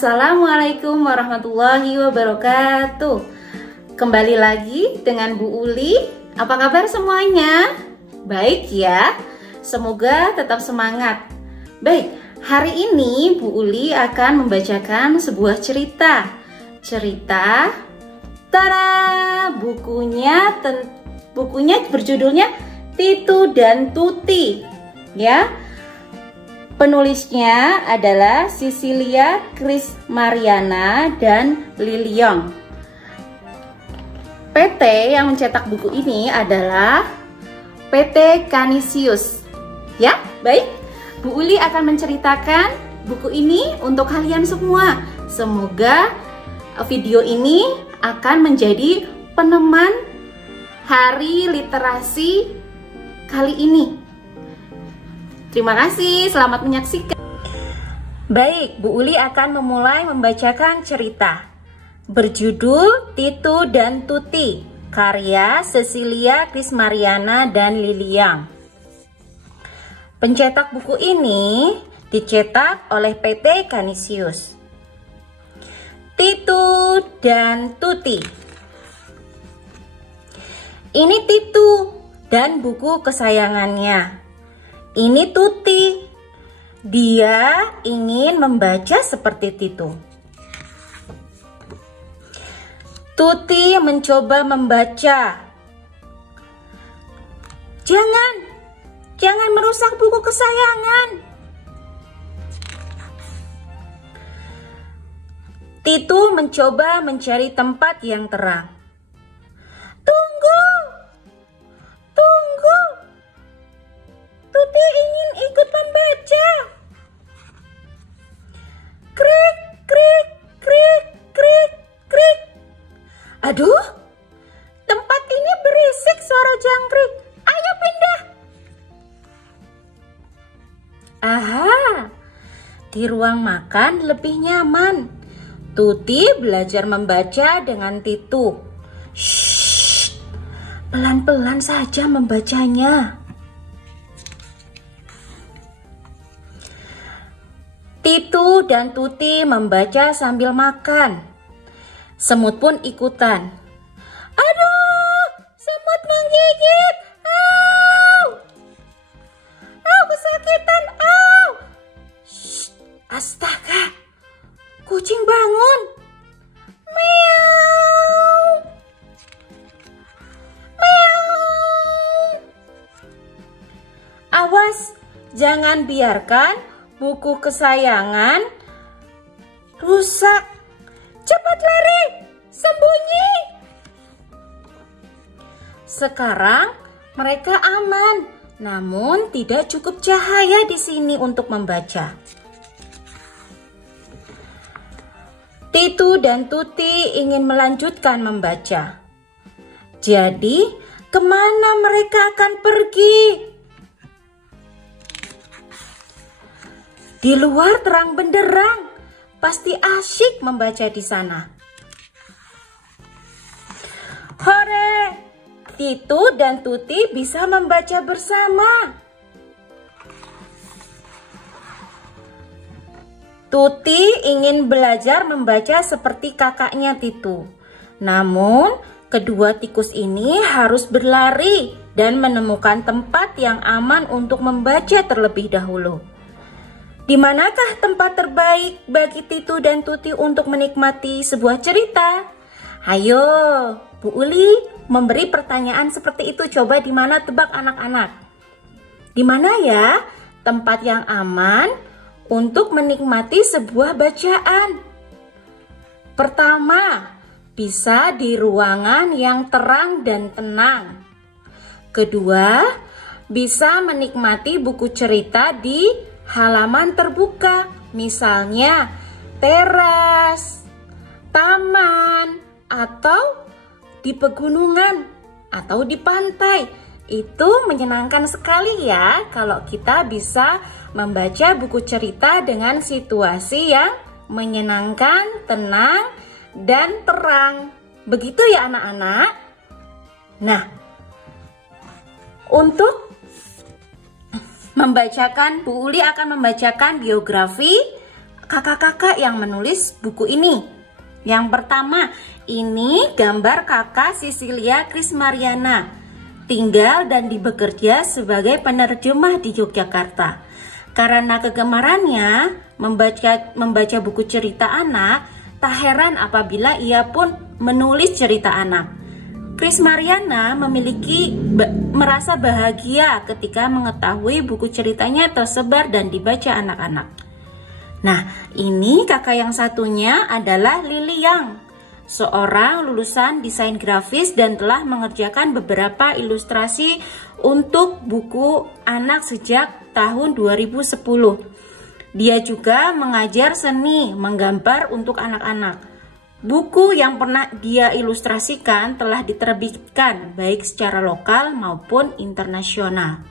Assalamualaikum warahmatullahi wabarakatuh. Kembali lagi dengan Bu Uli. Apa kabar semuanya? Baik ya. Semoga tetap semangat. Baik, hari ini Bu Uli akan membacakan sebuah cerita. Tada! Bukunya berjudulnya Titu dan Tuti. Ya. Penulisnya adalah Cecilia Chris Mariana dan Liliong. PT yang mencetak buku ini adalah PT Canisius. Ya, baik. Bu Uli akan menceritakan buku ini untuk kalian semua. Semoga video ini akan menjadi peneman Hari Literasi kali ini. Terima kasih, selamat menyaksikan. Baik, Bu Uli akan memulai membacakan cerita berjudul Titu dan Tuti, karya Cecilia Chris Mariana dan Liliang. Pencetak buku ini dicetak oleh PT Canisius. Titu dan Tuti. Ini Titu dan buku kesayangannya. Ini Tuti. Dia ingin membaca seperti Titu. Tuti mencoba membaca. Jangan merusak buku kesayangan. Titu mencoba mencari tempat yang terang. Tunggu. Tuti ingin ikut membaca. Krik, krik, krik, krik, krik. Aduh, tempat ini berisik suara jangkrik. Ayo pindah. Aha, di ruang makan lebih nyaman. Tuti belajar membaca dengan Titu. Shh, pelan-pelan saja membacanya. Titu dan Tuti membaca sambil makan. Semut pun ikutan. Aduh, semut menggigit. Au! Au, kesakitan. Au! Shh, astaga. Kucing bangun. Meow. Meow. Awas, jangan biarkan buku kesayangan rusak. Cepat lari, sembunyi. Sekarang mereka aman, namun tidak cukup cahaya di sini untuk membaca. Titu dan Tuti ingin melanjutkan membaca. Jadi, kemana mereka akan pergi? Di luar terang benderang, pasti asyik membaca di sana. Hore! Titu dan Tuti bisa membaca bersama. Tuti ingin belajar membaca seperti kakaknya Titu. Namun, kedua tikus ini harus berlari dan menemukan tempat yang aman untuk membaca terlebih dahulu. Di manakah tempat terbaik bagi Titu dan Tuti untuk menikmati sebuah cerita? Ayo, Bu Uli memberi pertanyaan seperti itu. Coba di mana, tebak anak-anak. Di mana ya tempat yang aman untuk menikmati sebuah bacaan? Pertama, bisa di ruangan yang terang dan tenang. Kedua, bisa menikmati buku cerita di halaman terbuka, misalnya teras, taman, atau di pegunungan, atau di pantai. Itu menyenangkan sekali ya kalau kita bisa membaca buku cerita dengan situasi yang menyenangkan, tenang, dan terang. Begitu ya anak-anak? Nah, untuk membacakan, Bu Uli akan membacakan biografi kakak-kakak yang menulis buku ini. Yang pertama, ini gambar kakak Cecilia Krismariana, tinggal dan bekerja sebagai penerjemah di Yogyakarta. Karena kegemarannya membaca buku cerita anak, tak heran apabila ia pun menulis cerita anak. Krismariana merasa bahagia ketika mengetahui buku ceritanya tersebar dan dibaca anak-anak. Nah, ini kakak yang satunya adalah Lily Yang, seorang lulusan desain grafis dan telah mengerjakan beberapa ilustrasi untuk buku anak sejak tahun 2010. Dia juga mengajar seni menggambar untuk anak-anak. Buku yang pernah dia ilustrasikan telah diterbitkan baik secara lokal maupun internasional.